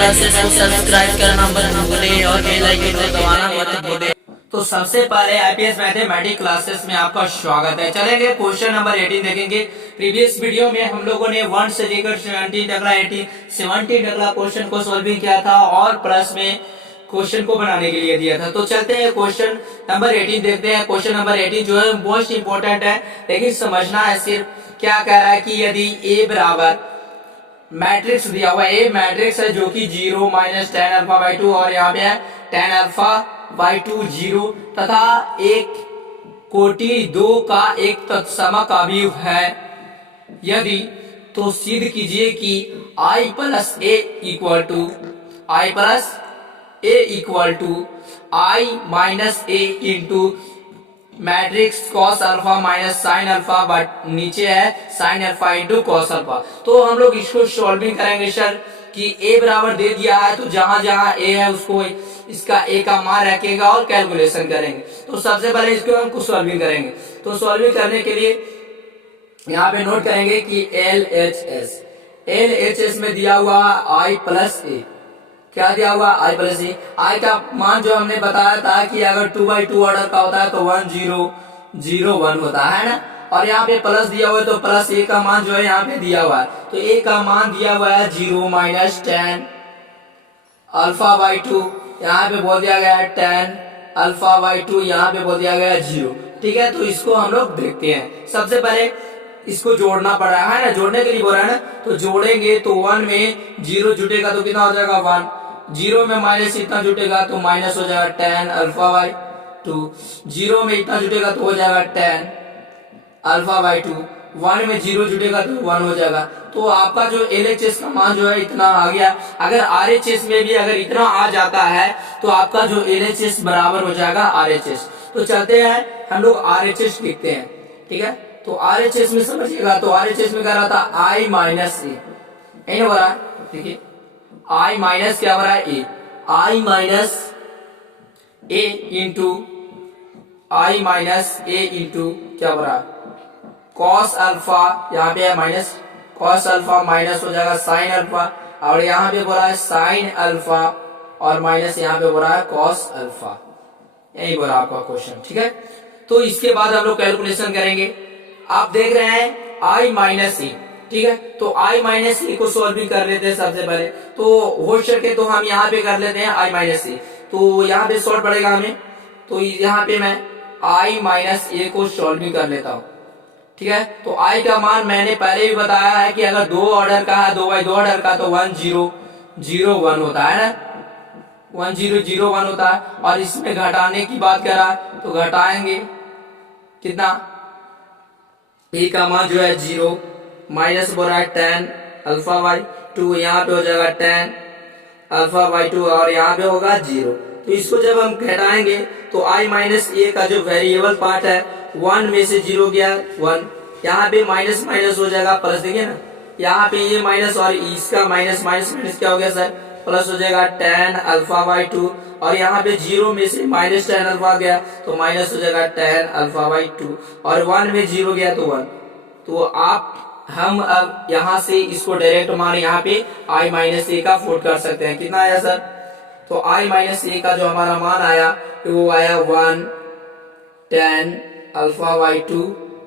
Classes को subscribe करना मत भूले और बेल आइकन को दबाना मत भूले। तो सबसे पहले आईपीएस मैथमेटिक्स क्लासेस में आपका स्वागत है। चलेंगे क्वेश्चन नंबर 18 देखेंगे। प्रीवियस वीडियो में हम लोगों ने 1 से लेकर 17 तक क्वेश्चन को सॉल्विंग किया था और प्लस में क्वेश्चन को बनाने के लिए दिया था। तो चलते हैं क्वेश्चन नंबर 18 देखते हैं। क्वेश्चन नंबर 18 जो है मोस्ट इंपोर्टेंट है, लेकिन समझना है सिर्फ क्या कह रहा है कि यदि ए बराबर मैट्रिक्स दिया हुआ ए मैट्रिक्स है जो कि 0 माइनस टेन अल्फा बाई 2 और यहाँ पे है टेन अल्फा बाई 2 0 तथा एक कोटि 2 का एक तत्समक अवयव है यदि, तो सिद्ध कीजिए कि i plus A equal to I minus A into matrix cos alpha minus sine alpha, but नीचे है sine alpha into cos alpha. तो हम लोग इसको सॉल्विंग करेंगे सर कि a बराबर दे दिया है तो जहां जहां a है उसको इसका a का मान रखेगा और कैलकुलेशन करेंगे। तो सबसे पहले इसको हम सॉल्विंग करेंगे। तो सॉल्विंग करने के लिए यहाँ पे नोट करेंगे कि LHS में दिया हुआ i प्लस ए, क्या दिया हुआ i प्लस ए। i का मान जो हमने बताया था कि अगर 2/2 ऑर्डर का होता है तो 1 0 0 1 होता है ना, और यहाँ पे प्लस दिया हुआ है तो प्लस ए का मान जो है यहाँ पे दिया हुआ है, तो ए का मान दिया हुआ है 0 माइनस टेन अल्फा बाई 2, यहाँ पे बोल दिया गया है 10 अल्फा बाई 2, यहाँ पे बोल दिया गया है 0। ठीक है, तो इसको हम लोग देखते हैं। सबसे पहले इसको जोड़ना पड़ रहा है ना, जोड़ने के लिए बोल रहा है ना, तो जोड़ेंगे तो 1 में 0 जुटेगा तो कितना हो जाएगा 1, 0 में माइनस इतना जुटेगा तो माइनस हो जाएगा 10 अल्फा बाई 2, 0 में इतना जुटेगा तो हो जाएगा 10 अल्फा बाई 2, 1 में 0 जुटेगा तो 1 हो जाएगा। तो आपका जो LHS का मान जो है इतना आ गया। अगर RHS में भी अगर इतना आ जाता है तो आपका जो LHS बराबर हो जाएगा RHS। तो चलते हैं हम लोग RHS लिखते हैं। ठीक है, तो RHS में समझिएगा, तो RHS में क्या रहा था I माइनस ए, हो रहा है। देखिए I माइनस क्या हो रहा है ए, I माइनस ए इंटू क्या हो रहा है कॉस अल्फा, यहाँ पे है माइनस कॉस अल्फा माइनस हो जाएगा साइन अल्फा, और यहाँ पे बोल रहा है साइन अल्फा और माइनस यहाँ पे बोल रहा है कॉस अल्फा। यही बोला आपका क्वेश्चन। ठीक है, तो इसके बाद हम लोग कैलकुलेशन करेंगे। आप देख रहे हैं i माइनस ए, ठीक है, तो i माइनस ए को सॉल्व भी कर लेते हैं सबसे पहले। तो हो सके तो हम यहाँ पे कर लेते हैं i माइनस ए, तो यहाँ पे सॉल्व पड़ेगा हमें, तो यहाँ पे मैं i माइनस ए को सॉल्व भी कर लेता हूँ। ठीक है, तो i का मान मैंने पहले भी बताया है कि अगर 2 ऑर्डर का है 2/2 ऑर्डर का तो 1 0 0 1 होता है ना, 1 0 0 1 होता है। और इसमें घटाने की बात करा तो घटाएंगे कितना, a का मान जो है 0 माइनस बोल रहा है 10 अल्फा बाई 2, यहाँ पे हो जाएगा 10 अल्फा बाई 2 और यहाँ पे होगा 0। तो इसको जब हम घटाएंगे तो i माइनस ए का जो वेरिएबल पार्ट है 1 में से 0 गया 1, यहाँ पे माइनस माइनस हो जाएगा प्लस। देखिए ना, यहाँ पे ये माइनस और इसका माइनस माइनस माइनस क्या हो गया सर, प्लस हो जाएगा 10 अल्फा बाई 2, और यहाँ पे 0 में से माइनस 10 अल्फा गया तो माइनस हो जाएगा 10 अल्फा बाई 2, और 1 में 0 गया तो 1। तो हम अब यहाँ से इसको डायरेक्ट मान यहाँ पे i माइनस ए का पुट कर सकते हैं। कितना आया सर, तो i माइनस ए का जो हमारा मान आया तो वो आया 1 10 अल्फा बाई 2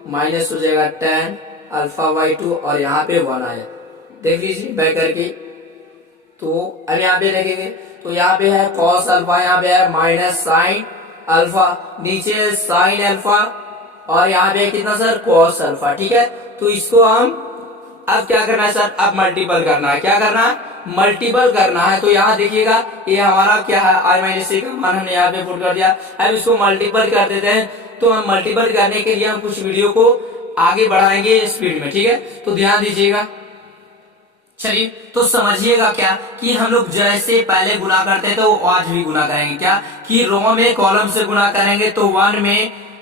माइनस हो जाएगा 10 अल्फा बाई 2 और यहाँ पे 1 आया। देख लीजिए बैक करके, तो अब यहाँ पे देखेंगे तो यहाँ पे है कॉस अल्फा, यहाँ पे है माइनस साइन अल्फा, नीचे साइन अल्फा और यहाँ पे कितना सर कॉस अल्फा। ठीक है, तो इसको हम अब क्या करना है सर, अब मल्टीपल करना है। क्या करना है, मल्टीपल करना है। तो यहाँ देखिएगा ये हमारा क्या है i माइनस ए का मान हमने यहाँ पे पुट कर दिया। अब इसको मल्टीपल कर देते हैं। तो हम मल्टीपल करने के लिए हम कुछ वीडियो को आगे बढ़ाएंगे स्पीड में। ठीक है, तो ध्यान दीजिएगा। चलिए तो समझिएगा क्या कि हम लोग जैसे पहले गुना करते थे तो आज भी गुना करेंगे। क्या कि रो में कॉलम से गुना करेंगे तो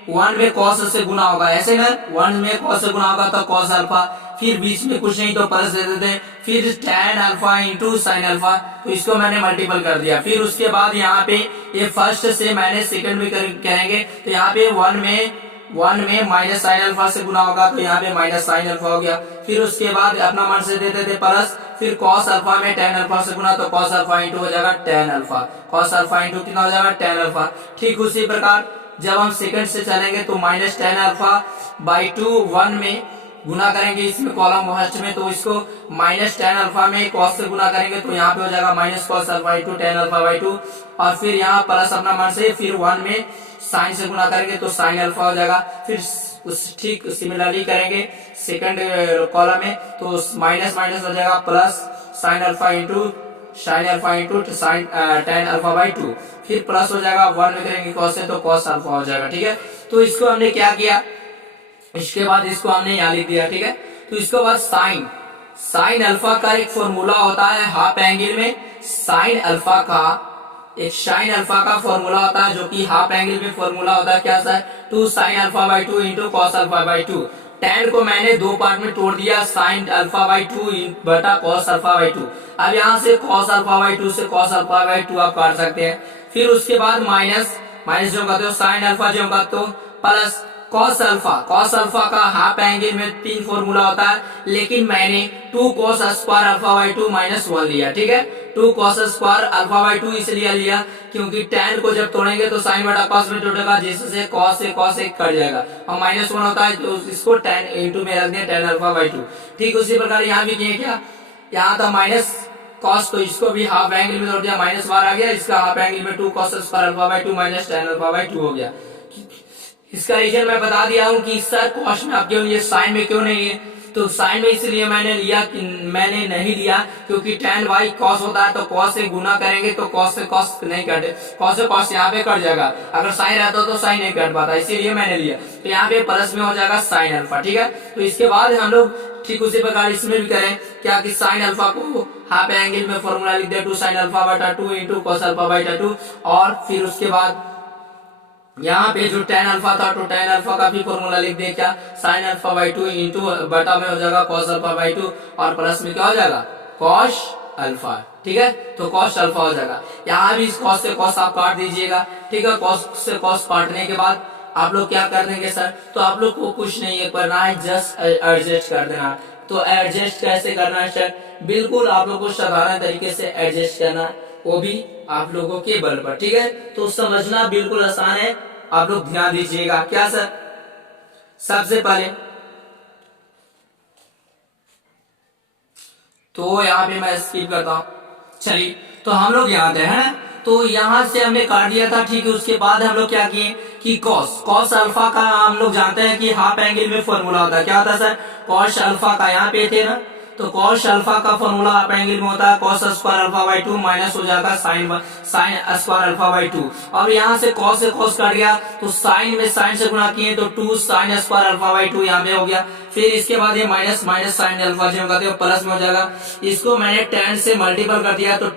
1 में कॉस से गुना होगा, ऐसे ना 1 में कॉस से गुना होगा तो कॉस अल्फा, फिर बीच में कुछ नहीं तो प्लस दे देते हैं, फिर tan alpha into sine alpha, तो इसको मैंने मल्टीपल कर दिया। फिर उसके बाद यहाँ पे ये फर्स्ट से मैंने सेकंड में करेंगे तो यहाँ पे 1 1 में माइनस साइन अल्फा से गुना होगा तो यहाँ पे माइनस साइन अल्फा हो गया। फिर उसके बाद अपना मन से देते थे प्लस, फिर कॉस अल्फा में टेन अल्फा से गुना तो कॉस अल्फा इंटू हो जाएगा tan alpha, cos alpha into कितना हो जाएगा टेन अल्फा। ठीक उसी प्रकार जब हम सेकंड से चलेंगे तो minus tan alpha by to 1 में गुना करेंगे इसमें कॉलम फर्स्ट में, तो इसको माइनस टेन अल्फा में कॉस से गुना करेंगे तो यहाँ पे हो जाएगा minus cos alpha into tan alpha by to, और फिर यहाँ प्लस अपना मन से, फिर 1 में साइन से गुना करेंगे तो साइन अल्फा हो जाएगा। फिर उस ठीक सिमिलरली करेंगे सेकंड कॉलम में तो माइनस माइनस हो जाएगा plus sign alpha into sine tan alpha by to, फिर प्लस हो जाएगा 1 में करेंगे कॉस से तो कॉस अल्फा हो जाएगा। ठीक है, तो इसको हमने क्या किया, इसके बाद इसको हमने यहाँ लिख दिया। ठीक है, तो इसके बाद साइन अल्फा का एक फॉर्मूला होता है हाफ एंगल में, साइन अल्फा का फॉर्मूला होता है जो कि हाफ एंगल में फॉर्मूला होता है क्या sir, 2 sine alpha by two into cos alpha by to. Ten को मैंने दो पार्ट में तोड़ दिया, साइन अल्फा बाई टू बटा कॉस अल्फा बाई टू। अब यहाँ से कॉस अल्फा बाई टू से कॉस अल्फा बाई टू आप काट सकते हैं। फिर उसके बाद माइनस जो कहते हो साइन अल्फा जो कहते हो प्लस कॉस अल्फा का हाफ एंगल में 3 फॉर्मूला होता है, लेकिन मैंने 2 cos square alpha by to minus 1 लिया। ठीक है, 2 cos square alpha by to इसलिए लिया क्योंकि tan को जब तोड़ेंगे तो साइन बटा कॉस में टूटेगा, जिससे कॉस से कॉस एक कट जाएगा और माइनस 1 होता है तो इसको tan इंटू में रख दिया tan अल्फा बाई टू। ठीक उसी प्रकार यहाँ भी किए क्या, यहाँ था माइनस कॉस तो इसको भी हाफ एंगल में तोड़ दिया, माइनस बार आ गया, इसका हाफ एंगल में 2 cos square alpha by to minus tan alpha by to हो गया। इसका रीजन मैं बता दिया हूँ कि सर कॉस में आप क्यों लिए साइन में क्यों नहीं है, तो साइन में इसलिए मैंने नहीं लिया क्योंकि tan y cos होता है तो cos से गुना करेंगे तो cos से cos नहीं कटे, cos से cos यहाँ पे कट जाएगा, अगर साइन रहता तो साइन नहीं कट पाता, इसीलिए मैंने लिया। तो यहाँ पे प्लस में हो जाएगा साइन अल्फा। ठीक है, तो इसके बाद हम लोग ठीक उसी प्रकार इसमें भी करें क्या कि साइन अल्फा को हाफ एंगल में फॉर्मूला लिख दिया 2 साइन अल्फा बटा 2 इंटू कॉस अल्फा बटा 2, और फिर उसके बाद यहाँ पे जो tan अल्फा था तो tan अल्फा का भी फॉर्मूला लिख दे क्या, sine alpha by two into बटा में हो जाएगा कॉस अल्फा बाई टू, और प्लस में क्या हो जाएगा कॉस अल्फा। ठीक है, तो कॉस अल्फा हो जाएगा। यहाँ भी इस कॉस से कॉस आप काट दीजिएगा। ठीक है, कॉस से कॉस काटने के बाद आप लोग क्या कर देंगे सर, तो आप लोग को कुछ नहीं है करना है, जस्ट एडजस्ट कर देना। तो एडजस्ट कैसे करना है सर, बिल्कुल आप लोग को साधारण तरीके से एडजस्ट करना है, वो भी आप लोगों के बल पर। ठीक है, तो समझना बिल्कुल आसान है, आप लोग ध्यान दीजिएगा। क्या सर, सबसे पहले तो यहाँ पे मैं स्किप करता हूँ। चलिए, तो हम लोग यहाँ थे है, तो यहाँ से हमने काट दिया था। ठीक है, उसके बाद हम लोग क्या किए कि कॉस अल्फा का हम लोग जानते हैं कि हाफ एंगल में फॉर्मूला होता है, क्या होता है सर, कॉस अल्फा का यहाँ पे थे ना, तो कॉस अल्फा का फॉर्मूला हाफ एंगल में होता है cos square alpha by to minus हो जाएगा sine square alpha by to. अब यहाँ से कॉस कट गया तो साइन में साइन से गुणा किए तो 2 sine square alpha by to यहाँ पे हो गया। फिर इसके बाद ये माइनस साइन अल्फा जो कहते हो प्लस में हो जाएगा, इसको मैंने tan से मल्टीपल कर दिया तो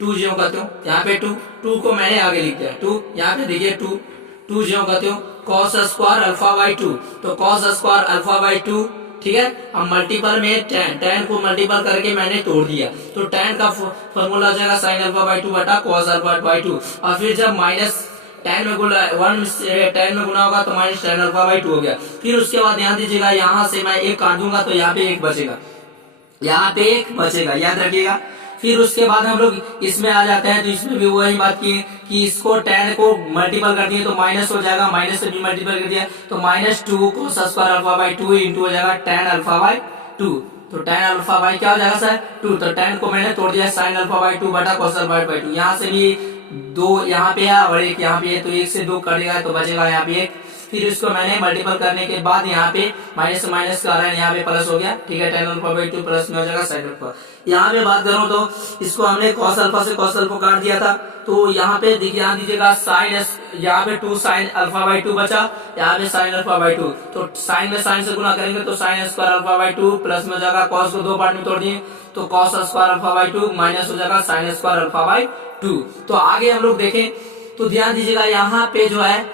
2 जो कहते हो यहाँ पे 2 को मैंने आगे लिख दिया 2, यहाँ पे देखिए 2 जो कहते हो cos square alpha by two, तो cos square alpha by two. ठीक है, अब मल्टीपल में tan को मल्टीपल करके मैंने तोड़ दिया तो tan का फॉर्मूला हो जाएगा साइन अल्फा बाई टू बटा कॉस अल्फा बाई टू, और फिर जब माइनस tan में गुना 1 से tan में गुना होगा तो minus tan alpha by to हो गया। फिर उसके बाद ध्यान दीजिएगा, यहाँ से मैं 1 काट दूंगा तो यहाँ पे 1 बचेगा, यहाँ पे 1 बचेगा, याद रखिएगा। फिर उसके बाद हम लोग इसमें आ जाते हैं, तो इसमें भी वही बात की कि इसको tan को मल्टीपल कर दिए तो माइनस हो जाएगा, माइनस से भी मल्टीपल कर दिया तो -2 cos square alpha by two into हो जाएगा tan अल्फा बाई टू, तो tan अल्फा बाई क्या हो जाएगा सर 2, तो tan को मैंने तोड़ दिया साइन अल्फा बाई टू बटा cos अल्फा बाई टू। यहाँ से भी 2 यहाँ पे है और 1 यहाँ पे है, तो 1 से 2 कटेगा तो बचेगा यहाँ पे 1। फिर इसको मैंने मल्टीपल करने के बाद यहाँ पे माइनस से माइनस का आ रहा है, यहाँ पे प्लस हो गया। ठीक है, tan alpha by two plus में हो जाएगा साइन अल्फा। यहाँ पे बात करूं तो इसको हमने cos अल्फा से cos अल्फा काट दिया था, तो यहाँ पे ध्यान दीजिएगा साइन यहाँ पे 2 साइन अल्फा बाई टू बचा, यहाँ पे साइन अल्फा बाई टू, तो साइन में साइन से गुना करेंगे तो sine square alpha by two plus में हो जाएगा cos को 2 पार्ट में तोड़ दिए तो cos square alpha by to minus हो जाएगा sine square alpha by two. तो आगे हम लोग देखें तो ध्यान दीजिएगा, यहाँ पे जो है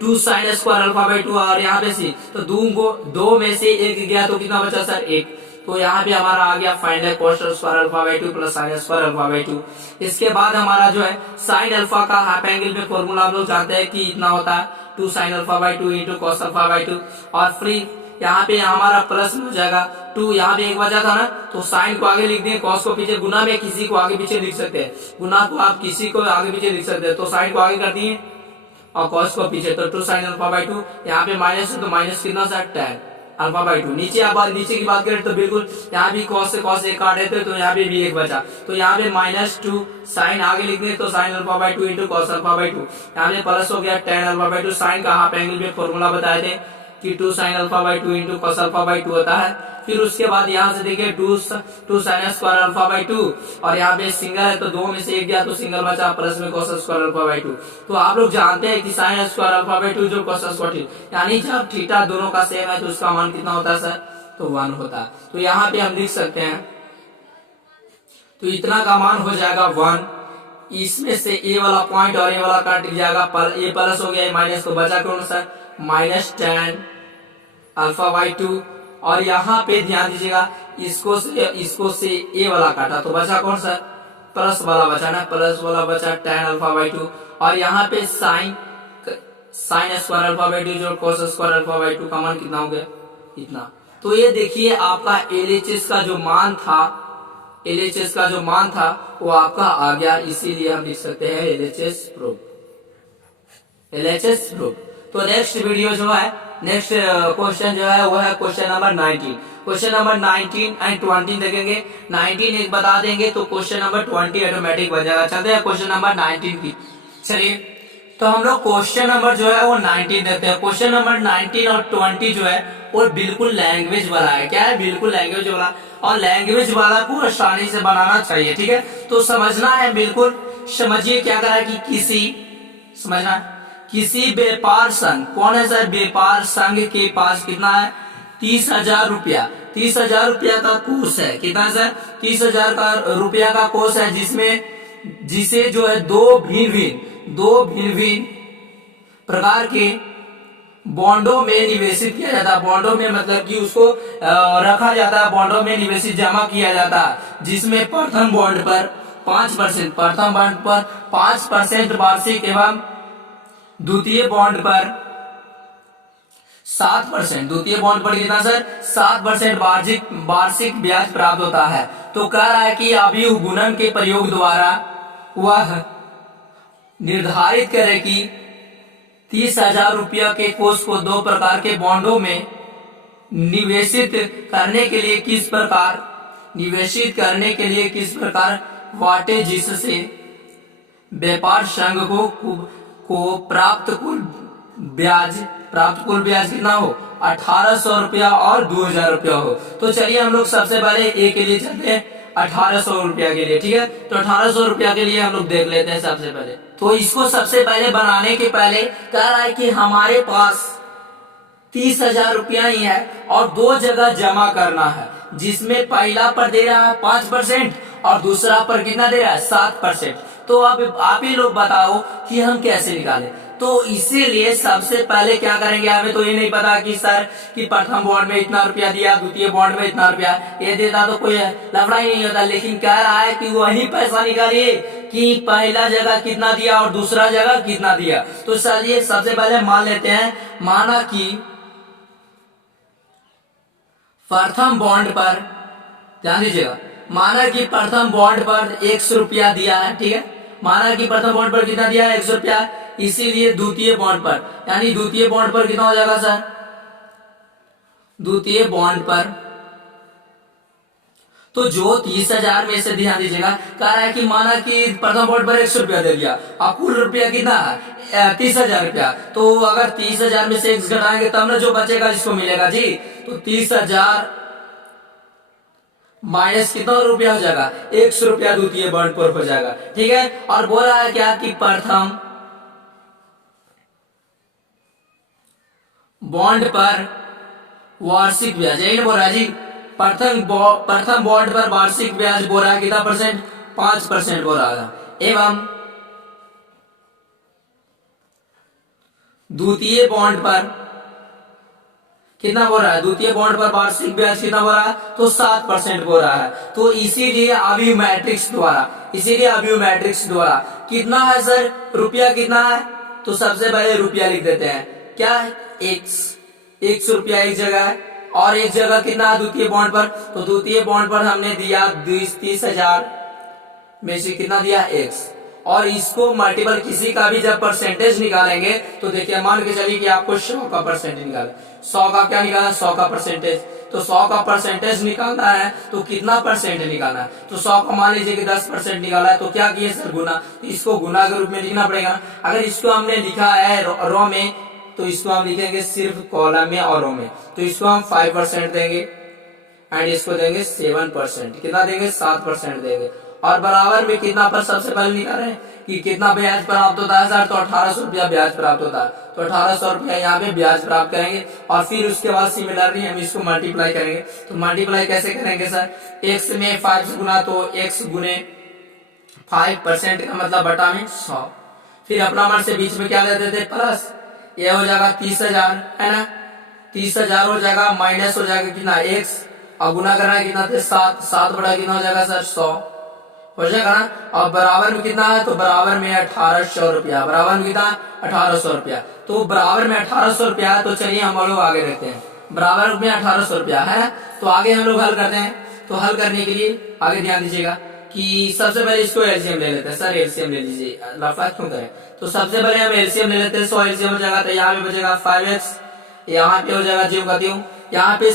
2 sine square alpha by to और यहाँ पे सी, तो 2 में से 1 गया तो कितना बचा सर 1, तो यहाँ पे हमारा आ गया final cos square alpha by two plus sine square alpha by to. इसके बाद हमारा जो है साइन अल्फा का हाफ एंगल में फॉर्मूला हम लोग जानते हैं कि इतना होता है 2 sin alpha by 2 into cos alpha by 2, और फिर यहाँ पे हमारा प्लस में हो जाएगा 2, यहाँ पे एक बचा था ना, तो साइन को आगे लिख दें, कॉस को पीछे, गुना में किसी को आगे पीछे लिख सकते हैं, गुना को आप किसी को आगे पीछे लिख सकते हैं, तो साइन को आगे कर दिए और कॉस को पीछे, तो 2 sin अल्फा बाई 2, यहाँ पे माइनस है तो माइनस कितना सा tan अल्फा बाई 2। नीचे आप नीचे की बात करें तो बिल्कुल यहाँ भी कॉस से कॉस एक काटे थे, तो यहाँ पे भी एक बचा, तो यहाँ पे -2 साइन आगे लिख दें तो sine alpha by 2 into cos alpha by 2, यहाँ पे प्लस हो गया tan अल्फा बाई 2। साइन का हाफ एंगल पे फॉर्मूला बताए थे कि 2 sin alpha by 2 into cos alpha by 2 होता है। फिर उसके बाद यहाँ से देखिए 2 sin स्क्वायर अल्फा बाई 2, और यहाँ पे सिंगल है तो 2 में से एक गया तो सिंगल बचा, प्लस में कॉस स्क्वायर अल्फा बाई 2। तो आप लोग जानते हैं कि sin स्क्वायर अल्फा बाई 2 जो कॉस स्क्वायर, यानी जब थीटा दोनों का सेम है तो उसका मान कितना होता है सर, तो 1 होता है। तो यहाँ पे हम लिख सकते हैं, तो इतना का मान हो जाएगा 1। इसमें से ए वाला पॉइंट और ए वाला कट जाएगा, ए प्लस हो गया, माइनस, तो बचा कौन सर, -tan अल्फा बाई 2, और यहाँ पे ध्यान दीजिएगा इसको से ए वाला काटा तो बचा कौन सा, प्लस वाला बचा ना, प्लस वाला बचा tan अल्फा बाई 2, और यहाँ पे साइन स्क्वायर अल्फा बाई 2 जो cos स्क्वायर अल्फा बाई 2 का मान कितना हो गया, इतना। तो ये देखिए आपका LHS का जो मान था, LHS का जो मान था वो आपका आ गया, इसीलिए हम लिख सकते हैं LHS प्रूफ, LHS प्रूफ। तो नेक्स्ट वीडियो जो है, नेक्स्ट क्वेश्चन जो है वो है question number 19। Question number 19 and 20 देखेंगे, 19 एक बता देंगे तो क्वेश्चन नंबर 20 ऑटोमेटिक बन जाएगा। चलते हैं क्वेश्चन नंबर 19 की। चलिए तो हम लोग क्वेश्चन नंबर जो है वो 19 देखते हैं। क्वेश्चन नंबर 19 और 20 जो है वो बिल्कुल लैंग्वेज वाला है। क्या है, बिल्कुल लैंग्वेज वाला, और लैंग्वेज वाला को आसानी से बनाना चाहिए, ठीक है। तो समझना है, बिल्कुल समझिए क्या करा कि समझना किसी व्यापार संघ, कौन है सर, व्यापार संघ के पास कितना है, 30,000 रुपया, 30,000 रुपया का कोष है। कितना सर, 30,000 का रुपया का कोष है, जिसे जो है दो भिन्न प्रकार के बॉन्डों में निवेशित किया जाता है। बॉन्डों में मतलब कि उसको रखा जाता है, बॉन्डों में निवेशित जमा किया जाता है, जिसमें प्रथम बॉन्ड पर 5% वार्षिक एवं द्वितीय बॉन्ड पर 7%, द्वितीय बॉन्ड पर कितना सर, 7% वार्षिक ब्याज प्राप्त होता है। तो कह रहा है कि अभियुह गुणन के प्रयोग द्वारा वह निर्धारित करे कि 30,000 रुपया के कोष को दो प्रकार के बॉन्डों में निवेशित करने के लिए किस प्रकार बांटे, जिससे व्यापार संघ को प्राप्त कुल ब्याज कितना हो, 1,800 रुपया और 2,000 रुपया हो। तो चलिए हम लोग सबसे पहले ए के लिए चलते हैं, 1,800 रुपया के लिए, ठीक है। तो 1,800 रुपया के लिए हम लोग देख लेते हैं सबसे पहले। तो इसको सबसे पहले बनाने के पहले कह रहा है कि हमारे पास 30,000 रुपया ही है और दो जगह जमा करना है, जिसमें पहला पर दे रहा है 5% और दूसरा पर कितना दे रहा है, 7%। तो अब आप ही लोग बताओ कि हम कैसे निकालें। तो इसीलिए सबसे पहले क्या करेंगे, हमें तो ये नहीं पता कि सर कि प्रथम बॉन्ड में इतना रुपया दिया, द्वितीय बॉन्ड में इतना रुपया, ये देता तो कोई लफड़ा ही नहीं होता। लेकिन कह रहा है कि वही पैसा निकालिए कि पहला जगह कितना दिया और दूसरा जगह कितना दिया। तो चलिए सबसे पहले मान लेते हैं, माना कि प्रथम बॉन्ड पर, ध्यान दीजिएगा, माना कि प्रथम बॉन्ड पर 100 रुपया दिया है, ठीक है। माना कि प्रथम बॉन्ड पर कितना दिया है, 100 रुपया। इसीलिए द्वितीय बॉन्ड पर, यानी द्वितीय बॉन्ड पर कितना हो जाएगा सर, द्वितीय बॉन्ड पर तो जो 30,000 में से, ध्यान दीजिएगा, कह रहा है कि माना कि प्रथम बॉन्ड पर 100 रुपया दे दिया और कुल रुपया कितना है, 30,000 रुपया। तो अगर 30,000 में से 1 घटाएंगे तब ना जो बचेगा जिसको मिलेगा जी। तो 30,000 माइनस कितना रुपया हो जाएगा, 100 रुपया द्वितीय बॉन्ड पर हो जाएगा, ठीक है। और बोल रहा है क्या कि प्रथम बॉन्ड पर वार्षिक ब्याज, यही बोल रहा है जी। प्रथम बॉन्ड पर वार्षिक ब्याज बोल रहा है कितना परसेंट, 5% बोल रहा है। एवं द्वितीय बॉन्ड पर कितना बोल रहा है, द्वितीय बॉन्ड पर वार्षिक ब्याज कितना बोल रहा है, तो 7% बोल रहा है। तो इसीलिए अभियुह मैट्रिक्स द्वारा कितना है सर, रुपया कितना है, तो सबसे पहले रुपया लिख देते हैं, क्या x रुपया एक जगह है, और एक जगह कितना है द्वितीय बॉन्ड पर, तो द्वितीय बॉन्ड पर हमने दिया 30,000 में से कितना दिया x, और इसको मल्टीपल किसी का भी जब परसेंटेज निकालेंगे तो देखिए मान के चलिए कि आपको 100 का परसेंटेज निकाला, 100 का क्या निकाला, 100 का परसेंटेज, तो 100 का परसेंटेज निकालना है तो कितना परसेंट निकालना है, तो 100 का मान लीजिए कि 10% निकाला है, तो क्या किए सर गुना, तो इसको गुना के रूप में लिखना पड़ेगा। अगर इसको हमने लिखा है रो में तो इसको हम लिखेंगे सिर्फ कॉलम में और रो में, तो इसको हम 5% देंगे एंड इसको देंगे 7%, कितना देंगे 7% देंगे, और बराबर में कितना पर सबसे पहले निकाल रहे हैं कि कितना ब्याज प्राप्त होता है सर, तो 1800 रुपया ब्याज प्राप्त होता है, तो 1800 रुपया यहाँ पे ब्याज प्राप्त करेंगे, और फिर उसके बाद सिमिलरली हम इसको मल्टीप्लाई करेंगे, तो मल्टीप्लाई कैसे करेंगे सर, x में 5 से गुना, तो x गुने 5% का मतलब बटा में 100, फिर अपना मन से बीच में क्या ले देते प्लस, ये हो जाएगा 30,000 है ना, 30,000 हो जाएगा, माइनस हो जाएगा कितना x, और गुना करना है कितना थे 7 बड़ा कितना हो जाएगा सर 100 हो जाएगा ना, और बराबर में कितना है, तो बराबर में 1800 रुपया, बराबर में कितना 1800 रुपया, तो बराबर में 1800 रुपया है, तो चलिए हम लोग आगे देखते हैं, बराबर में 1800 रुपया है, तो आगे हम लोग हल करते हैं। तो हल करने के लिए आगे ध्यान दीजिएगा कि सबसे पहले इसको एलसीएम ले लेते हैं, सर एलसीएम ले लीजिए, लफड़ा क्यों करें, तो सबसे पहले हम एलसीएम ले लेते हैं, 100 एलसीएम हो जाएगा, तो यहाँ पे बचेगा 5x, यहाँ पे हो जाएगा 0 का 0, यहाँ पे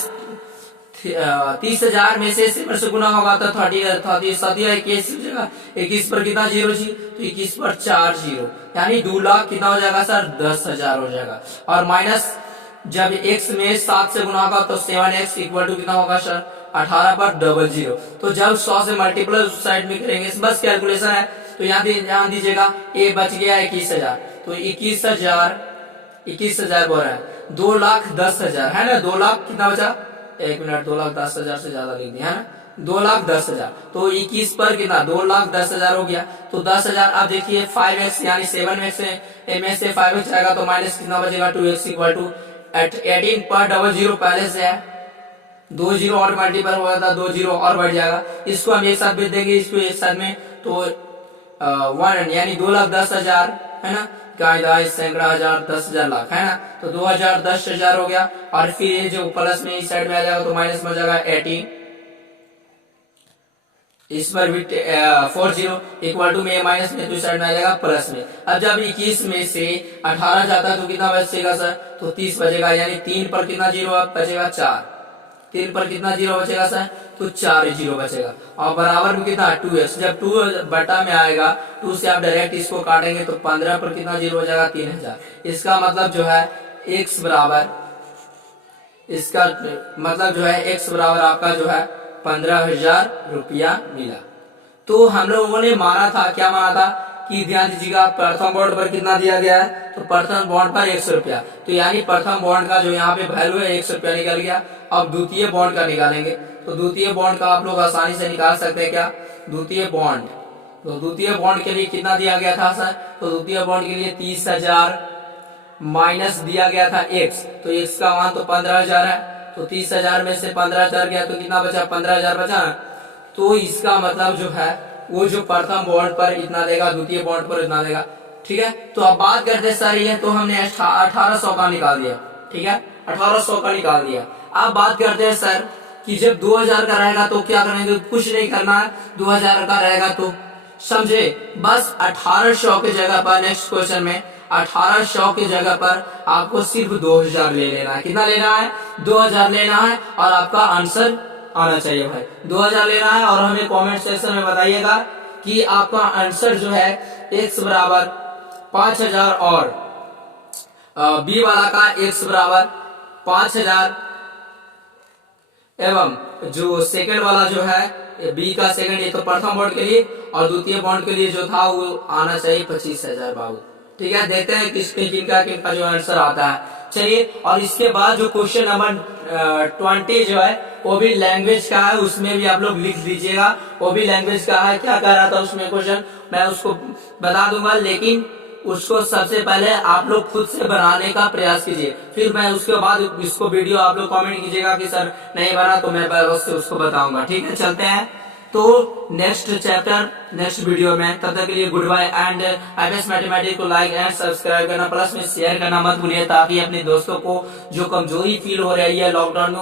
30,000 में से सिफर से गुना होगा तो 21 पर कितना 0 जी, तो 21 पर 4 0, यानी 2 लाख कितना हो जाएगा सर 10,000 हो जाएगा, और माइनस जब x में 7 से गुना होगा तो 7x इक्वल टू कितना होगा सर 18 पर 00, तो जब 100 से मल्टीप्लाई उस साइड में करेंगे, बस कैलकुलेशन है, तो यहाँ ध्यान दीजिएगा, ए बच गया 21,000, तो 21,000 बोल रहा है, 2,10,000 है ना, 2 लाख कितना बचा, 1 मिनट, 2,10,000 से ज्यादा लिख दिया है ना, 2,10,000, तो 21 पर कितना 2,10,000 हो गया, तो 10,000, अब देखिए 5x यानी 7x में से 5x आएगा तो माइनस कितना बचेगा 2x इक्वल टू 18 पर 00 पहले से है, 2 0 और मल्टीपल हो गया था, 2 0 और बढ़ जाएगा, इसको हम एक साथ भेज देंगे, इसको एक साथ में, तो 1 यानी 2,10,000 है ना, सैकड़ा हजार 10,000 लाख है ना, तो 2,000 10,000 हो गया, और फिर ये जो प्लस में इस साइड में आ जाएगा तो माइनस में हो जाएगा 18, इस पर भी 40 इक्वल टू में माइनस में, तो इस साइड में आ जाएगा प्लस में। अब जब 21 में से 18 जाता है तो कितना बचेगा सर, तो 30 बचेगा, यानी 3 पर कितना 0 बचेगा 4, 3 पर कितना 0 बचेगा सर, तो 4 0 बचेगा, और बराबर में कितना 2x, जब 2 बटा में आएगा 2 से आप डायरेक्ट इसको काटेंगे तो 15 पर कितना 0 हो जाएगा 3,000, इसका मतलब जो है x बराबर, इसका मतलब जो है x बराबर आपका जो है 15,000 रुपया मिला। तो हम लोगों ने माना था, क्या माना था कि ध्यान दीजिएगा, प्रथम बॉन्ड पर कितना दिया गया है, तो प्रथम बॉन्ड पर 100 रुपया, तो यानी प्रथम बॉन्ड का जो यहाँ पे वैल्यू है 100 रुपया निकल गया। अब द्वितीय बॉन्ड का निकालेंगे, तो द्वितीय बॉन्ड का आप लोग आसानी से निकाल सकते हैं, क्या द्वितीय बॉन्ड, तो द्वितीय बॉन्ड के लिए कितना दिया गया था सर, तो द्वितीय बॉन्ड के लिए 30,000 माइनस दिया गया था x, तो x का मान तो 15,000 है, तो 30,000 में से 15,000 गया तो कितना बचा 15,000 बचा, तो इसका मतलब जो है वो जो प्रथम बॉन्ड पर इतना देगा, द्वितीय बॉन्ड पर इतना देगा, ठीक है। तो अब बात करते हैं सर, ये तो हमने 1800 का निकाल दिया, ठीक है, 1800 का निकाल दिया। अब बात करते हैं सर कि जब 2000 का रहेगा तो क्या करेंगे, कुछ नहीं करना है, 2000 का रहेगा तो समझे, बस 1800 की जगह पर नेक्स्ट क्वेश्चन में 1800 की जगह पर आपको सिर्फ 2000 ले लेना है, कितना लेना है 2000 लेना है, और आपका आंसर आना चाहिए भाई 2000 लेना है, और हमें कमेंट सेक्शन में बताइएगा कि आपका आंसर जो है x बराबर 5000 और बी वाला का x बराबर 5000 एवं जो सेकंड वाला जो है बी का सेकंड, ये तो प्रथम बॉन्ड के लिए, और द्वितीय बॉन्ड के लिए जो था वो आना चाहिए 25,000 बाबू, ठीक है। देखते हैं किनका जो आंसर आता है। चलिए, और इसके बाद जो क्वेश्चन नंबर 20 जो है वो भी लैंग्वेज का है, उसमें भी आप लोग लिख दीजिएगा, वो भी लैंग्वेज का है। क्या कह रहा था उसमें क्वेश्चन, मैं उसको बता दूंगा, लेकिन उसको सबसे पहले आप लोग खुद से बनाने का प्रयास कीजिए, फिर मैं उसके बाद इसको वीडियो आप लोग कमेंट कीजिएगा कि सर नहीं बना, तो मैं उसको बताऊंगा, ठीक है। चलते हैं, तो नेक्स्ट चैप्टर नेक्स्ट वीडियो में, तब तक के लिए good bye and IBS mathematics को लाइक एंड सब्सक्राइब करना प्लस में शेयर करना मत भूलिए, ताकि अपने दोस्तों को जो कमजोरी फील हो रही है लॉकडाउन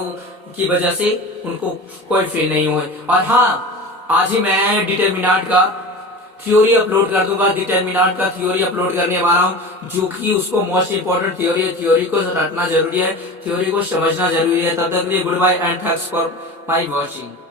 की वजह से उनको कोई फील नहीं हुए। और हाँ, आज ही मैं डिटरमिनेंट का थ्योरी अपलोड कर दूंगा, डिटरमिनेंट का थ्योरी अपलोड करने वाला हूँ, जो कि उसको मोस्ट इंपोर्टेंट थ्योरी है। थ्योरी को रटना जरूरी है, थ्योरी को समझना जरूरी है। तब तक के लिए good bye and thanks for my watching.